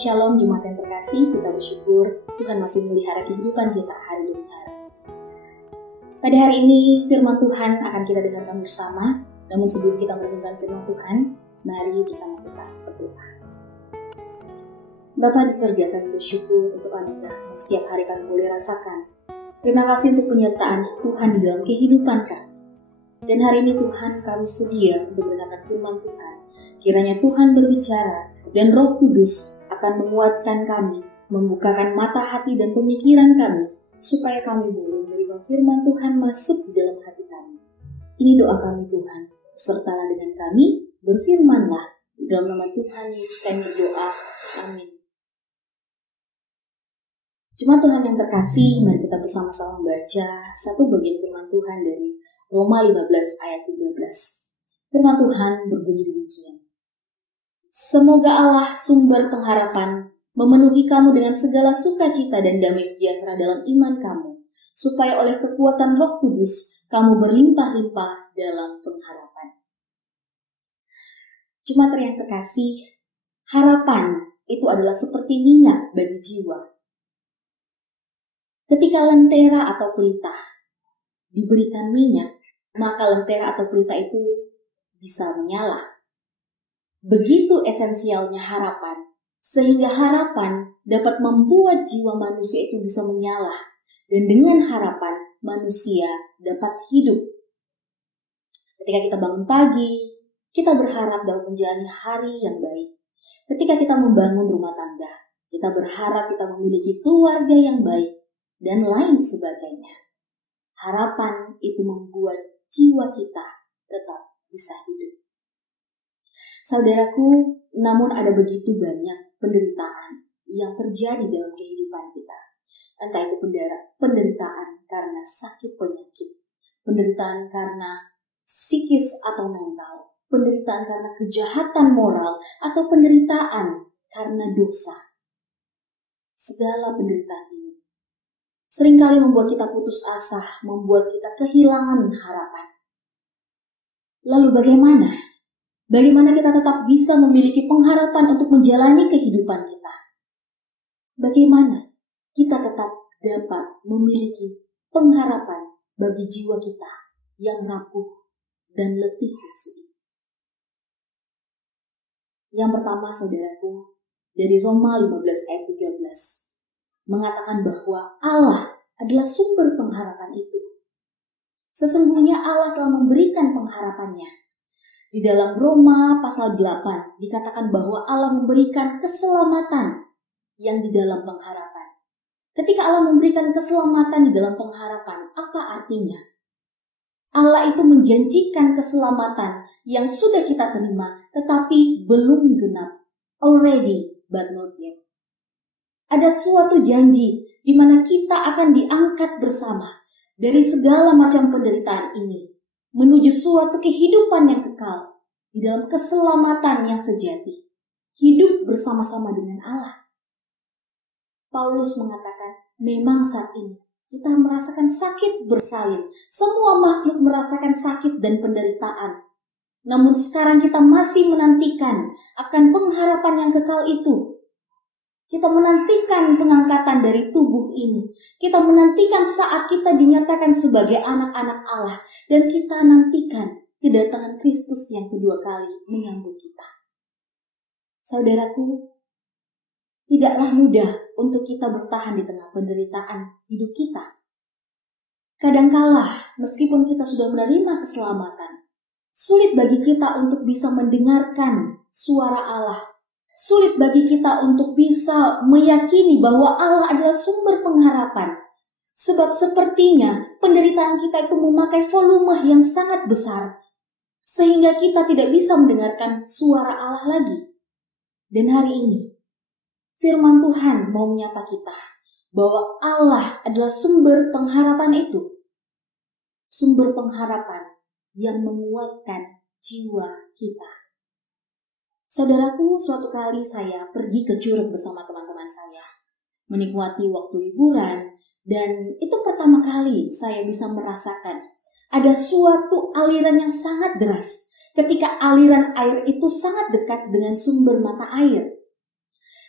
Shalom jemaat yang terkasih, kita bersyukur Tuhan masih memelihara kehidupan kita hari demi hari. Pada hari ini firman Tuhan akan kita dengarkan bersama. Namun sebelum kita merenungkan firman Tuhan, mari bersama kita berdoa. Bapa di surga, kami bersyukur untuk anugerah-Mu setiap hari kami boleh rasakan. Terima kasih untuk penyertaan Tuhan di dalam kehidupan kami. Dan hari ini Tuhan, kami sedia untuk mendengarkan firman Tuhan. Kiranya Tuhan berbicara dan Roh Kudus akan menguatkan kami, membukakan mata hati dan pemikiran kami, supaya kami boleh menerima firman Tuhan masuk di dalam hati kami. Ini doa kami Tuhan, sertalah dengan kami, berfirmanlah. Dalam nama Tuhan Yesus kami berdoa, amin. Jemaat Tuhan yang terkasih, mari kita bersama-sama membaca satu bagian firman Tuhan dari Roma 15 ayat 13. Firman Tuhan berbunyi demikian. Semoga Allah sumber pengharapan memenuhi kamu dengan segala sukacita dan damai sejahtera dalam iman kamu, supaya oleh kekuatan Roh Kudus kamu berlimpah-limpah dalam pengharapan. Jemaat yang terkasih, harapan itu adalah seperti minyak bagi jiwa. Ketika lentera atau pelita diberikan minyak, maka lentera atau pelita itu bisa menyala. Begitu esensialnya harapan, sehingga harapan dapat membuat jiwa manusia itu bisa menyala, dan dengan harapan manusia dapat hidup. Ketika kita bangun pagi, kita berharap dapat menjalani hari yang baik. Ketika kita membangun rumah tangga, kita berharap kita memiliki keluarga yang baik, dan lain sebagainya. Harapan itu membuat jiwa kita tetap bisa hidup. Saudaraku, namun ada begitu banyak penderitaan yang terjadi dalam kehidupan kita. Entah itu penderitaan karena sakit penyakit, penderitaan karena psikis atau mental, penderitaan karena kejahatan moral, atau penderitaan karena dosa. Segala penderitaan ini seringkali membuat kita putus asa, membuat kita kehilangan harapan. Lalu bagaimana? Bagaimana kita tetap bisa memiliki pengharapan untuk menjalani kehidupan kita? Bagaimana kita tetap dapat memiliki pengharapan bagi jiwa kita yang rapuh dan letih lesu? Yang pertama, saudaraku, dari Roma 15 ayat 13 mengatakan bahwa Allah adalah sumber pengharapan itu. Sesungguhnya Allah telah memberikan pengharapannya. Di dalam Roma pasal 8 dikatakan bahwa Allah memberikan keselamatan yang di dalam pengharapan. Ketika Allah memberikan keselamatan di dalam pengharapan, apa artinya? Allah itu menjanjikan keselamatan yang sudah kita terima, tetapi belum genap. Already, but not yet. Ada suatu janji di mana kita akan diangkat bersama dari segala macam penderitaan ini, menuju suatu kehidupan yang kekal, di dalam keselamatan yang sejati, hidup bersama-sama dengan Allah. Paulus mengatakan, memang saat ini kita merasakan sakit bersalin, semua makhluk merasakan sakit dan penderitaan. Namun sekarang kita masih menantikan akan pengharapan yang kekal itu. Kita menantikan pengangkatan dari tubuh ini. Kita menantikan saat kita dinyatakan sebagai anak-anak Allah. Dan kita nantikan kedatangan Kristus yang kedua kali menyambut kita. Saudaraku, tidaklah mudah untuk kita bertahan di tengah penderitaan hidup kita. Kadangkala, meskipun kita sudah menerima keselamatan, sulit bagi kita untuk bisa mendengarkan suara Allah. Sulit bagi kita untuk bisa meyakini bahwa Allah adalah sumber pengharapan. Sebab sepertinya penderitaan kita itu memakai volume yang sangat besar. Sehingga kita tidak bisa mendengarkan suara Allah lagi. Dan hari ini, firman Tuhan mau menyapa kita bahwa Allah adalah sumber pengharapan itu. Sumber pengharapan yang menguatkan jiwa kita. Saudaraku, suatu kali saya pergi ke Curug bersama teman-teman saya, menikmati waktu liburan, dan itu pertama kali saya bisa merasakan ada suatu aliran yang sangat deras ketika aliran air itu sangat dekat dengan sumber mata air.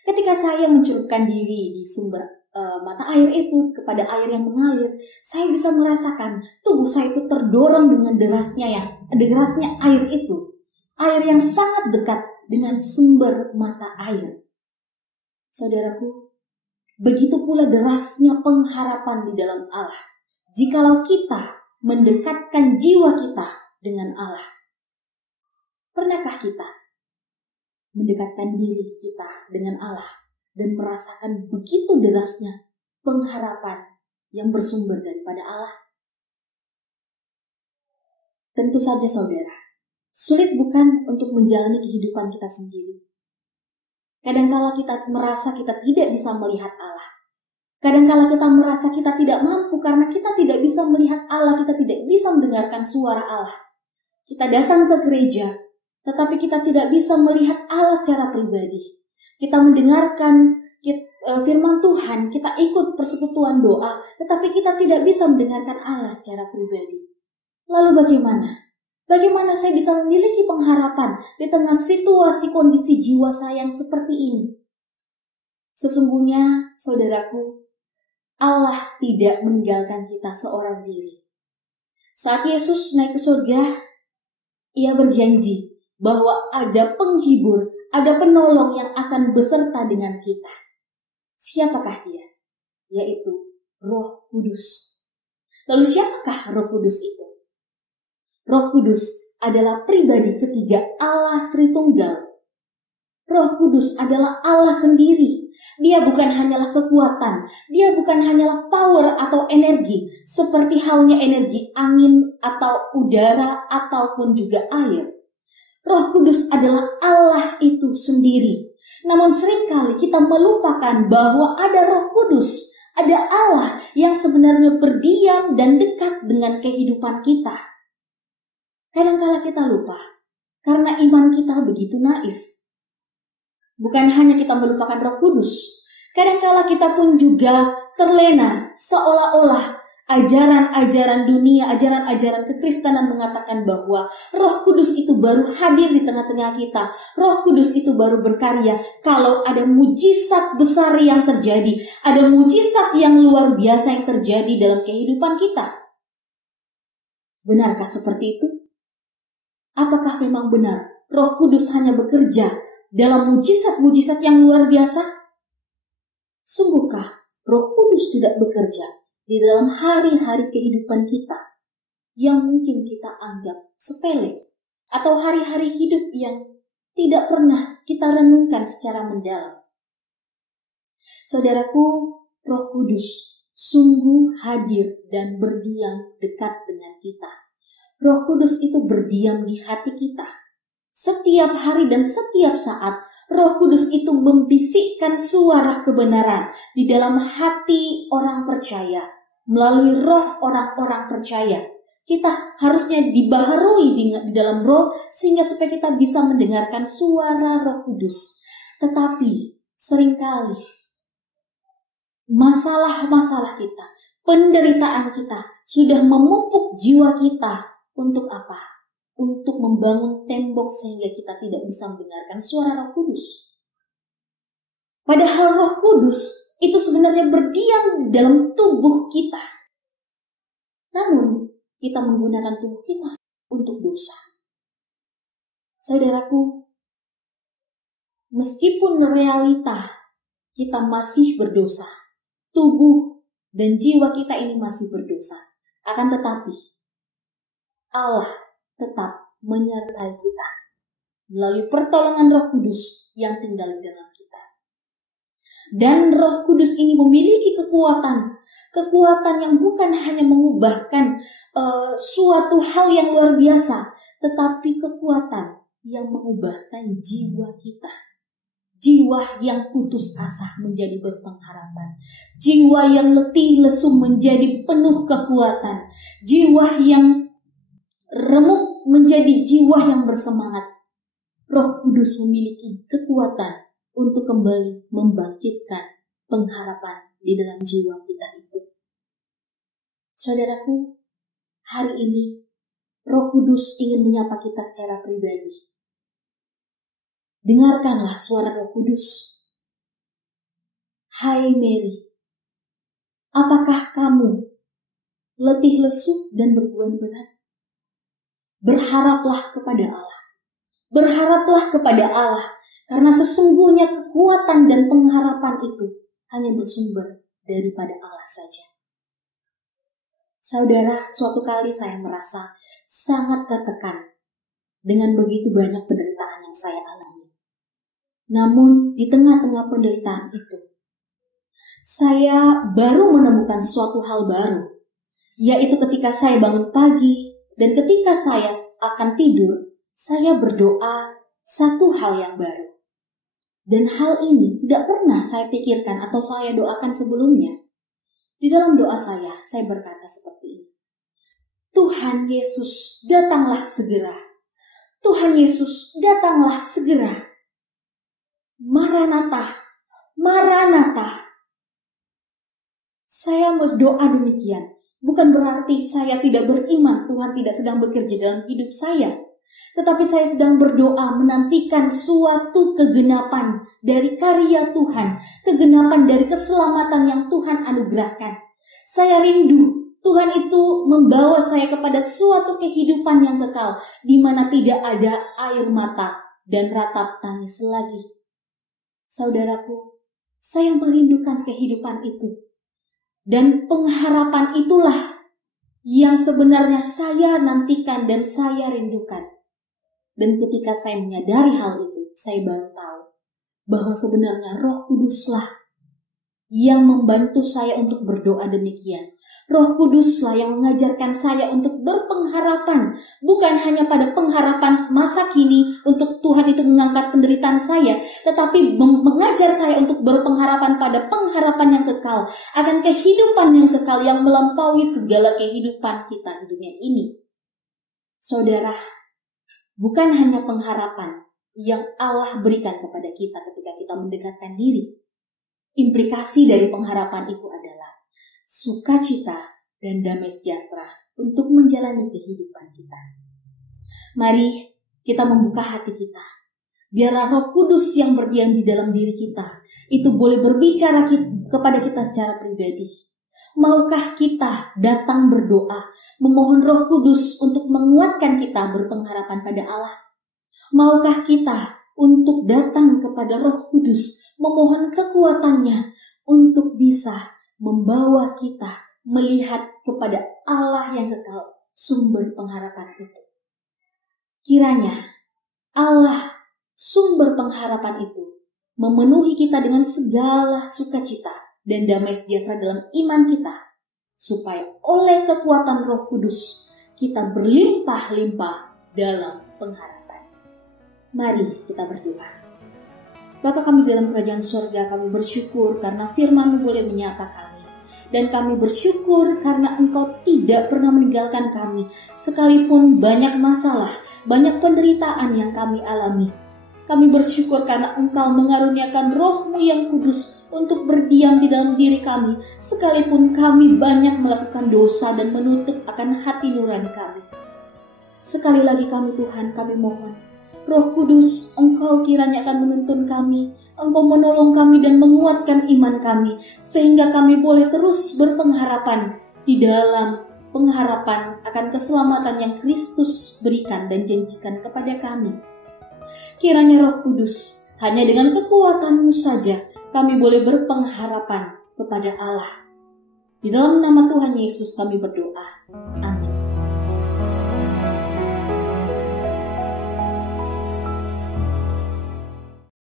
Ketika saya mencelupkan diri di sumber mata air itu kepada air yang mengalir, saya bisa merasakan tubuh saya itu terdorong dengan derasnya air itu. Air yang sangat dekat dengan sumber mata air. Saudaraku, begitu pula derasnya pengharapan di dalam Allah. Jikalau kita mendekatkan jiwa kita dengan Allah. Pernahkah kita mendekatkan diri kita dengan Allah dan merasakan begitu derasnya pengharapan yang bersumber daripada Allah? Tentu saja saudara, sulit bukan untuk menjalani kehidupan kita sendiri. Kadangkala kita merasa kita tidak bisa melihat Allah. Kadangkala kita merasa kita tidak mampu karena kita tidak bisa melihat Allah, kita tidak bisa mendengarkan suara Allah. Kita datang ke gereja, tetapi kita tidak bisa melihat Allah secara pribadi. Kita mendengarkan firman Tuhan, kita ikut persekutuan doa, tetapi kita tidak bisa mendengarkan Allah secara pribadi. Lalu bagaimana? Bagaimana saya bisa memiliki pengharapan di tengah situasi kondisi jiwa saya yang seperti ini? Sesungguhnya, saudaraku, Allah tidak meninggalkan kita seorang diri. Saat Yesus naik ke surga, Ia berjanji bahwa ada penghibur, ada penolong yang akan beserta dengan kita. Siapakah Dia? Yaitu Roh Kudus. Lalu siapakah Roh Kudus itu? Roh Kudus adalah pribadi ketiga Allah Tritunggal. Roh Kudus adalah Allah sendiri. Dia bukan hanyalah kekuatan, dia bukan hanyalah power atau energi, seperti halnya energi angin atau udara ataupun juga air. Roh Kudus adalah Allah itu sendiri. Namun seringkali kita melupakan bahwa ada Roh Kudus, ada Allah yang sebenarnya berdiam dan dekat dengan kehidupan kita. Kadangkala kita lupa, karena iman kita begitu naif. Bukan hanya kita melupakan Roh Kudus, kadangkala kita pun juga terlena seolah-olah ajaran-ajaran dunia, ajaran-ajaran kekristenan mengatakan bahwa Roh Kudus itu baru hadir di tengah-tengah kita. Roh Kudus itu baru berkarya kalau ada mujizat besar yang terjadi, ada mujizat yang luar biasa yang terjadi dalam kehidupan kita. Benarkah seperti itu? Apakah memang benar Roh Kudus hanya bekerja dalam mujizat-mujizat yang luar biasa? Sungguhkah Roh Kudus tidak bekerja di dalam hari-hari kehidupan kita yang mungkin kita anggap sepele, atau hari-hari hidup yang tidak pernah kita renungkan secara mendalam? Saudaraku, Roh Kudus sungguh hadir dan berdiam dekat dengan kita. Roh Kudus itu berdiam di hati kita. Setiap hari dan setiap saat, Roh Kudus itu membisikkan suara kebenaran di dalam hati orang percaya. Melalui roh orang-orang percaya. Kita harusnya dibaharui di dalam roh sehingga supaya kita bisa mendengarkan suara Roh Kudus. Tetapi seringkali masalah-masalah kita, penderitaan kita sudah memupuk jiwa kita. Untuk apa? Untuk membangun tembok sehingga kita tidak bisa mendengarkan suara Roh Kudus. Padahal Roh Kudus itu sebenarnya berdiam di dalam tubuh kita. Namun, kita menggunakan tubuh kita untuk dosa. Saudaraku, meskipun realita kita masih berdosa, tubuh dan jiwa kita ini masih berdosa, akan tetapi Allah tetap menyertai kita melalui pertolongan Roh Kudus yang tinggal di dalam kita. Dan Roh Kudus ini memiliki kekuatan yang bukan hanya mengubahkan suatu hal yang luar biasa, tetapi kekuatan yang mengubahkan jiwa kita. Jiwa yang putus asa menjadi berpengharapan. Jiwa yang letih lesu menjadi penuh kekuatan. Jiwa yang remuk menjadi jiwa yang bersemangat. Roh Kudus memiliki kekuatan untuk kembali membangkitkan pengharapan di dalam jiwa kita itu. Saudaraku, hari ini Roh Kudus ingin menyapa kita secara pribadi. Dengarkanlah suara Roh Kudus. Hai Mary, apakah kamu letih lesu dan berbeban berat? Berharaplah kepada Allah. Berharaplah kepada Allah, karena sesungguhnya kekuatan dan pengharapan itu hanya bersumber daripada Allah saja. Saudara, suatu kali saya merasa sangat tertekan dengan begitu banyak penderitaan yang saya alami. Namun di tengah-tengah penderitaan itu, saya baru menemukan suatu hal baru, yaitu ketika saya bangun pagi dan ketika saya akan tidur, saya berdoa satu hal yang baru. Dan hal ini tidak pernah saya pikirkan atau saya doakan sebelumnya. Di dalam doa saya berkata seperti ini. Tuhan Yesus, datanglah segera. Tuhan Yesus, datanglah segera. Maranatha, Maranatha. Saya berdoa demikian. Bukan berarti saya tidak beriman Tuhan tidak sedang bekerja dalam hidup saya. Tetapi saya sedang berdoa menantikan suatu kegenapan dari karya Tuhan, kegenapan dari keselamatan yang Tuhan anugerahkan. Saya rindu Tuhan itu membawa saya kepada suatu kehidupan yang kekal, di mana tidak ada air mata dan ratap tangis lagi. Saudaraku, saya merindukan kehidupan itu. Dan pengharapan itulah yang sebenarnya saya nantikan dan saya rindukan. Dan ketika saya menyadari hal itu, saya baru tahu bahwa sebenarnya Roh Kuduslah yang membantu saya untuk berdoa demikian. Roh Kuduslah yang mengajarkan saya untuk berpengharapan, bukan hanya pada pengharapan masa kini untuk Tuhan itu mengangkat penderitaan saya, tetapi mengajar saya untuk berpengharapan pada pengharapan yang kekal, akan kehidupan yang kekal yang melampaui segala kehidupan kita di dunia ini. Saudara, bukan hanya pengharapan yang Allah berikan kepada kita ketika kita mendekatkan diri. Implikasi dari pengharapan itu adalah sukacita dan damai sejahtera untuk menjalani kehidupan kita. Mari kita membuka hati kita. Biarlah Roh Kudus yang berdiam di dalam diri kita itu boleh berbicara kepada kita secara pribadi. Maukah kita datang berdoa, memohon Roh Kudus untuk menguatkan kita berpengharapan pada Allah? Maukah kita untuk datang kepada Roh Kudus, memohon kekuatannya untuk bisa membawa kita melihat kepada Allah yang kekal, sumber pengharapan itu. Kiranya Allah, sumber pengharapan itu, memenuhi kita dengan segala sukacita dan damai sejahtera dalam iman kita, supaya oleh kekuatan Roh Kudus kita berlimpah-limpah dalam pengharapan. Mari kita berdoa. Bapa kami dalam kerajaan surga, kami bersyukur karena firman-Mu boleh menyapa kami. Dan kami bersyukur karena Engkau tidak pernah meninggalkan kami, sekalipun banyak masalah, banyak penderitaan yang kami alami. Kami bersyukur karena Engkau mengaruniakan Roh-Mu yang kudus untuk berdiam di dalam diri kami, sekalipun kami banyak melakukan dosa dan menutup akan hati nurani kami. Sekali lagi Tuhan, kami mohon, Roh Kudus, Engkau kiranya akan menuntun kami, Engkau menolong kami dan menguatkan iman kami, sehingga kami boleh terus berpengharapan di dalam pengharapan akan keselamatan yang Kristus berikan dan janjikan kepada kami. Kiranya Roh Kudus, hanya dengan kekuatan-Mu saja kami boleh berpengharapan kepada Allah. Di dalam nama Tuhan Yesus kami berdoa. Amin.